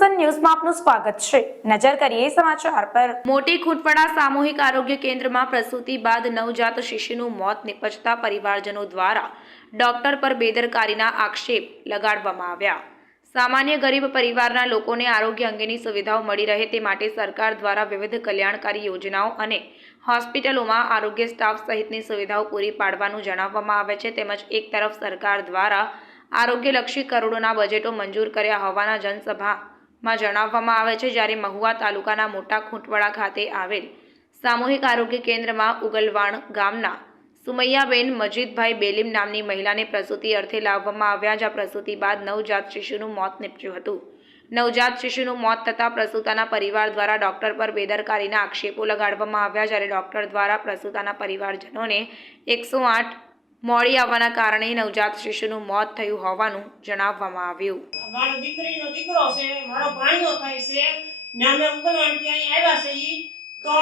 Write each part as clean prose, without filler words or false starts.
નવજીવન ન્યૂઝમાં આપનું સ્વાગત છે। નજર કરીએ સમાચાર પર। મોટી ખૂંટવાડા સામૂહિક આરોગ્ય કેન્દ્રમાં પ્રસૂતિ બાદ નવજાત શિશુનું મોત નિપજતા પરિવારજનો દ્વારા ડોક્ટર પર બેદરકારીના આક્ષેપ લગાડવામાં આવ્યા। સામાન્ય ગરીબ પરિવારના લોકોને આરોગ્ય અંગેની સુવિધાઓ મળી રહે તે માટે સરકાર દ્વારા વિવિધ કલ્યાણકારી યોજનાઓ અને હોસ્પિટલોમાં આરોગ્ય સ્ટાફ સહિતની સુવિધાઓ પૂરી પાડવાનું જણાવવામાં આવે છે। તેમજ એક તરફ સરકાર દ્વારા આરોગ્યલક્ષી કરોડોના બજેટો મંજૂર કર્યા હોવાના જનસભામાં જણાવવામાં આવે છે। જ્યારે મહુવા તાલુકાના મોટા ખૂંટવાડા ખાતે આવેલ સામૂહિક આરોગ્ય કેન્દ્રમાં ઉગલવાણ ગામના સુમૈયાબેન મજીદભાઈ બેલીમ નામની મહિલાને પ્રસૂતિ અર્થે લાવવામાં આવ્યા, જ્યાં પ્રસૂતિ બાદ નવજાત શિશુનું મોત નીપજ્યું હતું। નવજાત શિશુનું મોત થતાં પ્રસૂતાના પરિવાર દ્વારા ડોક્ટર પર બેદરકારીના આક્ષેપો લગાડવામાં આવ્યા, જ્યારે ડોક્ટર દ્વારા પ્રસૂતાના પરિવારજનોને 108 મોડી આવવાના કારણે નવજાત શિશુનું મોત થયું હોવાનું જણાવવામાં આવ્યું। મારો દીકરીનો દીકરો છે, મારો ભાણિયો થાય છે ને અમે ઉગલવાણથી અહીં આવ્યા છે તો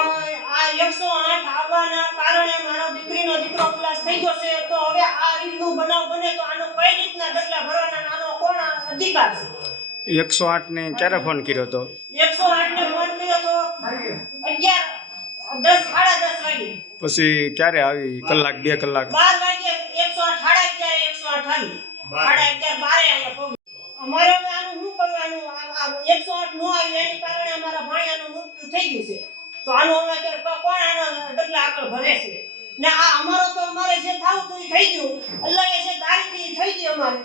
આ 108 આવવાના કારણે મારો દીકરીનો દીકરો પ્લસ થઈ ગયો છે। તો હવે આ રીતનું બનાવ બને તો આનો કઈ રીતના ડગલા ભરવાના, આનો કોણ અધિકાર છે? 108 ને ક્યારે ફોન કર્યો હતો? 108 ને ફોન કર્યો તો 10 સાડા 10 વાગે। પછી ક્યારે આવી? કલાક 2 કલાક? 12 વાગે 108 સાડા 11 108 અમારે આનું શું કરવાનું? આ 108 નો આવી એની કારણે અમારા ભાણિયાનું મૃત્યુ થઈ ગયું છે, તો આનો હવે કોણ આનો ડગલા આગળ ભરે છે? ને આ અમારો તો અમારે જે થાવું તો થઈ ગયું, અલ્લાહે જે દારીથી થઈ ગયું અમારે,